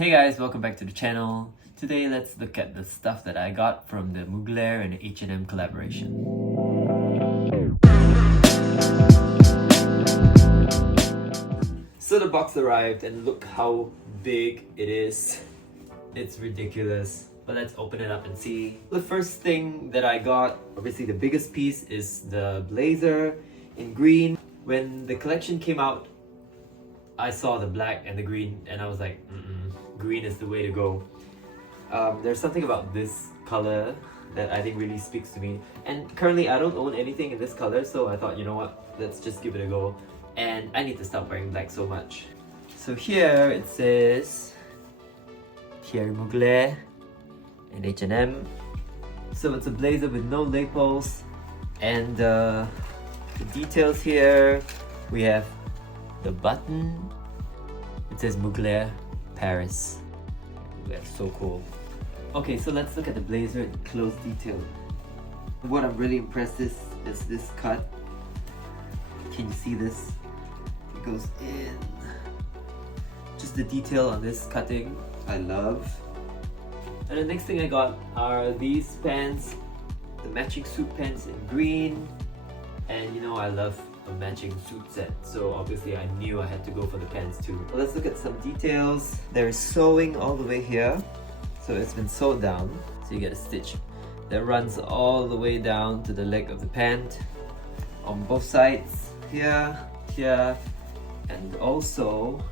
Hey guys, welcome back to the channel. Today let's look at the stuff that I got from the MUGLER and H&M collaboration. So the box arrived and look how big it is. It's ridiculous. But let's open it up and see. The first thing that I got, obviously the biggest piece, is the blazer in green. When the collection came out, I saw the black and the green and I was like, green is the way to go. There's something about this color that I think really speaks to me. And currently I don't own anything in this color, so I thought, you know what, let's just give it a go. And I need to stop wearing black so much. So here it says Thierry Mugler and H&M. So it's a blazer with no lapels, and the details here, we have the button, it says Mugler Paris. That's so cool. Okay, so let's look at the blazer in close detail. What I'm really impressed is this cut. Can you see this? It goes in. Just the detail on this cutting, I love. And the next thing I got are these pants, the matching suit pants in green. And you know I love a matching suit set, so obviously I knew I had to go for the pants too. Well, let's look at some details. There's sewing all the way here. So it's been sewed down, so you get a stitch that runs all the way down to the leg of the pant on both sides, here, and also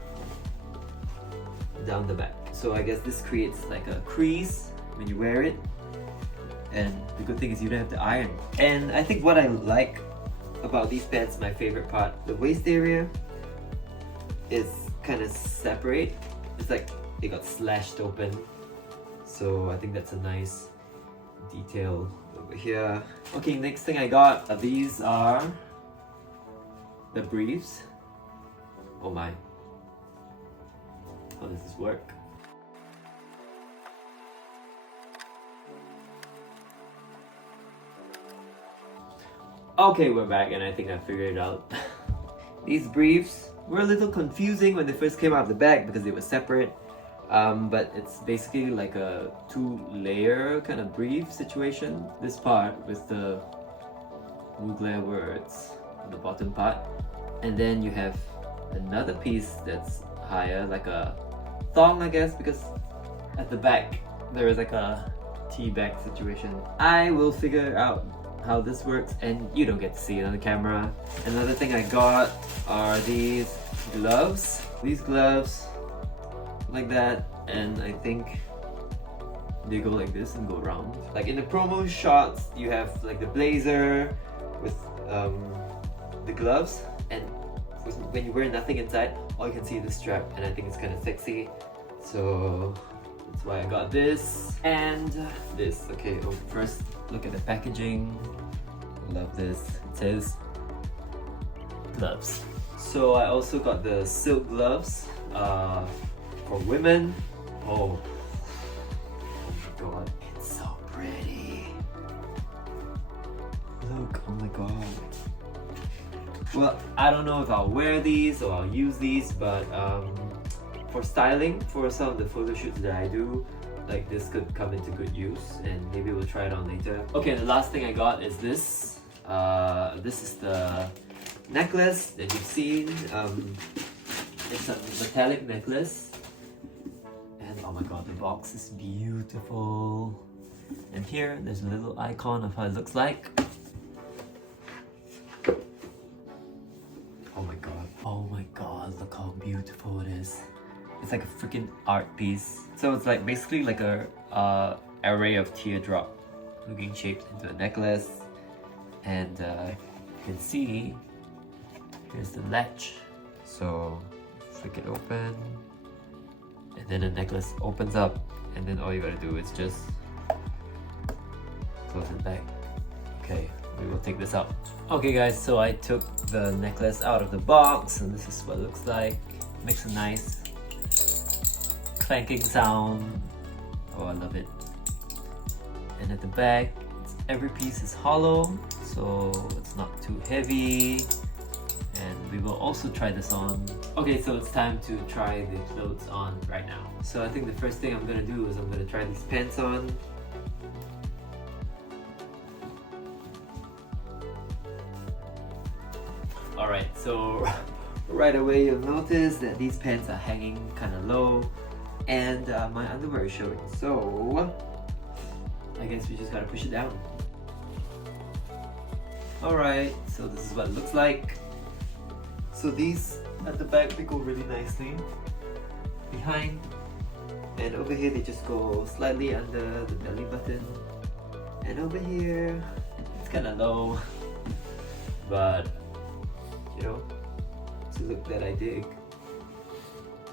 down the back. So I guess this creates like a crease when you wear it, and the good thing is you don't have to iron. And I think what I like about these pants, my favorite part, the waist area is kind of separate. It's like it got slashed open, so I think that's a nice detail over here. Okay, next thing I got, these are the briefs. Oh my, how does this work? Okay, we're back and I think I figured it out. These briefs were a little confusing when they first came out of the bag because they were separate. But it's basically like a two-layer kind of brief situation. This part with the Mugler words on the bottom part. And then you have another piece that's higher, like a thong I guess, because at the back there is like a tea bag situation. I will figure out how this works and you don't get to see it on the camera. Another thing I got are these gloves. These gloves like that, and I think they go like this and go around. Like in the promo shots you have like the blazer with the gloves, and when you wear nothing inside, all you can see is the strap, and I think it's kind of sexy, so that's why I got this and this. Okay, first look at the packaging. Love this. It says gloves. So I also got the silk gloves for women. Oh my god, it's so pretty. Look, oh my god. Well, I don't know if I'll wear these or I'll use these, but for styling, for some of the photo shoots that I do, like this could come into good use, and maybe we'll try it on later. Okay, the last thing I got is this. This is the necklace that you've seen. It's a metallic necklace, and oh my god, the box is beautiful. And here, there's a little icon of how it looks like. Oh my god, look how beautiful it is. It's like a freaking art piece. So it's like basically like a array of teardrop looking shapes into a necklace. And you can see, here's the latch. So flick it open, and then the necklace opens up, and then all you gotta do is just close it back. Okay, we will take this out. Okay guys, so I took the necklace out of the box, and this is what it looks like. Makes a nice clanking sound. Oh, I love it. And at the back, every piece is hollow, so it's not too heavy. And we will also try this on. Okay, so it's time to try the clothes on right now. So I think the first thing I'm gonna do is I'm gonna try these pants on. Alright, so right away you'll notice that these pants are hanging kind of low and my underwear is showing. So I guess we just gotta push it down. Alright, so this is what it looks like. So these at the back, they go really nicely behind, and over here they just go slightly under the belly button, and over here it's kind of low, but you know, it's a look that I dig.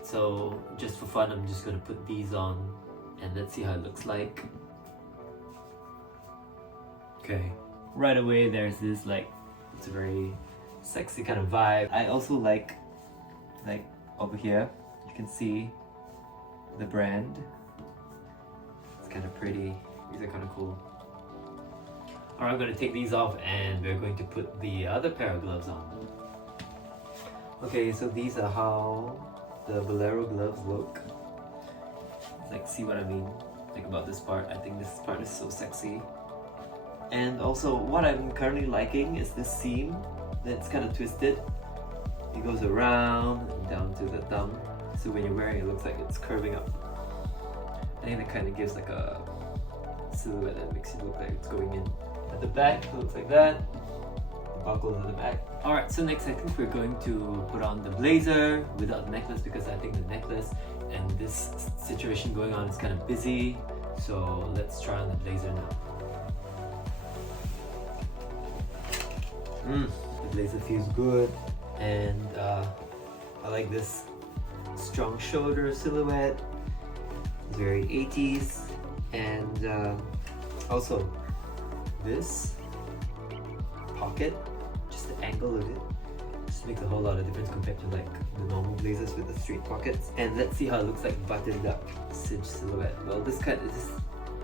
So just for fun, I'm just gonna put these on and let's see how it looks like. Okay, right away there's this like, it's a very sexy kind of vibe. I also like over here you can see the brand. It's kind of pretty. These are kind of cool. Alright, I'm going to take these off and we're going to put the other pair of gloves on. Okay, so these are how the Bolero gloves look. Like, see what I mean? Like about this part. I think this part is so sexy. And also what I'm currently liking is this seam that's kind of twisted. It goes around and down to the thumb, so when you're wearing it, it looks like it's curving up. I think that kind of gives like a silhouette that makes it look like it's going in. At the back, it looks like that. The buckles at the back. Alright, so next I think we're going to put on the blazer without the necklace, because I think the necklace and this situation going on is kind of busy. So let's try on the blazer now. The blazer feels good, and I like this strong shoulder silhouette. It's very 80s, and also this pocket, just the angle of it, just makes a whole lot of difference compared to like the normal blazers with the straight pockets. And let's see how it looks like buttoned up cinch silhouette. Well, this kind is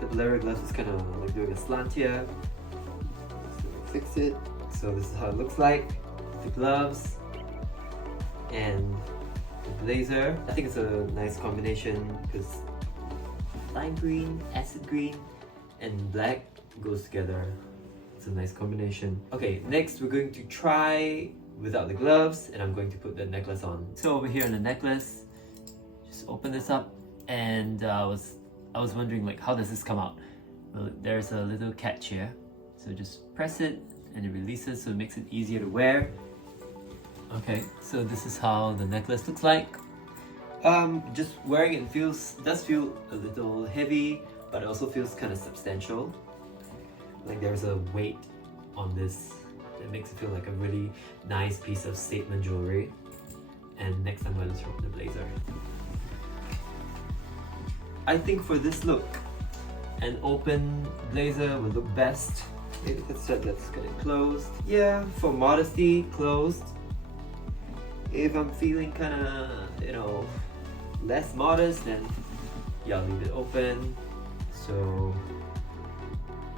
the Bolero gloves is kind of like doing a slant here. So we fix it. So this is how it looks like. The gloves and the blazer. I think it's a nice combination because lime green, acid green, and black goes together. It's a nice combination. Okay, next we're going to try without the gloves, and I'm going to put the necklace on. So over here on the necklace, just open this up, and I was wondering like, how does this come out? Well, there's a little catch here, so just press it and it releases, so it makes it easier to wear. Okay, so this is how the necklace looks like. Just wearing it does feel a little heavy, but it also feels kind of substantial. Like there's a weight on this that makes it feel like a really nice piece of statement jewelry. And next I'm going to throw the blazer. I think for this look, an open blazer will look best. Maybe let's get it closed. Yeah, for modesty, closed. If I'm feeling kind of, you know, less modest, then yeah, I'll leave it open. So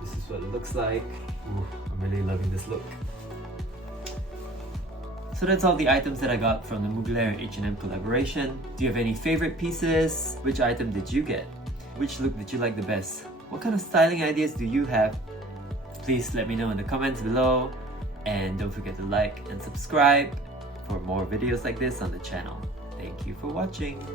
this is what it looks like. Ooh, I'm really loving this look. So that's all the items that I got from the MUGLER and H&M collaboration. Do you have any favorite pieces? Which item did you get? Which look did you like the best? What kind of styling ideas do you have? Please let me know in the comments below, and don't forget to like and subscribe for more videos like this on the channel. Thank you for watching.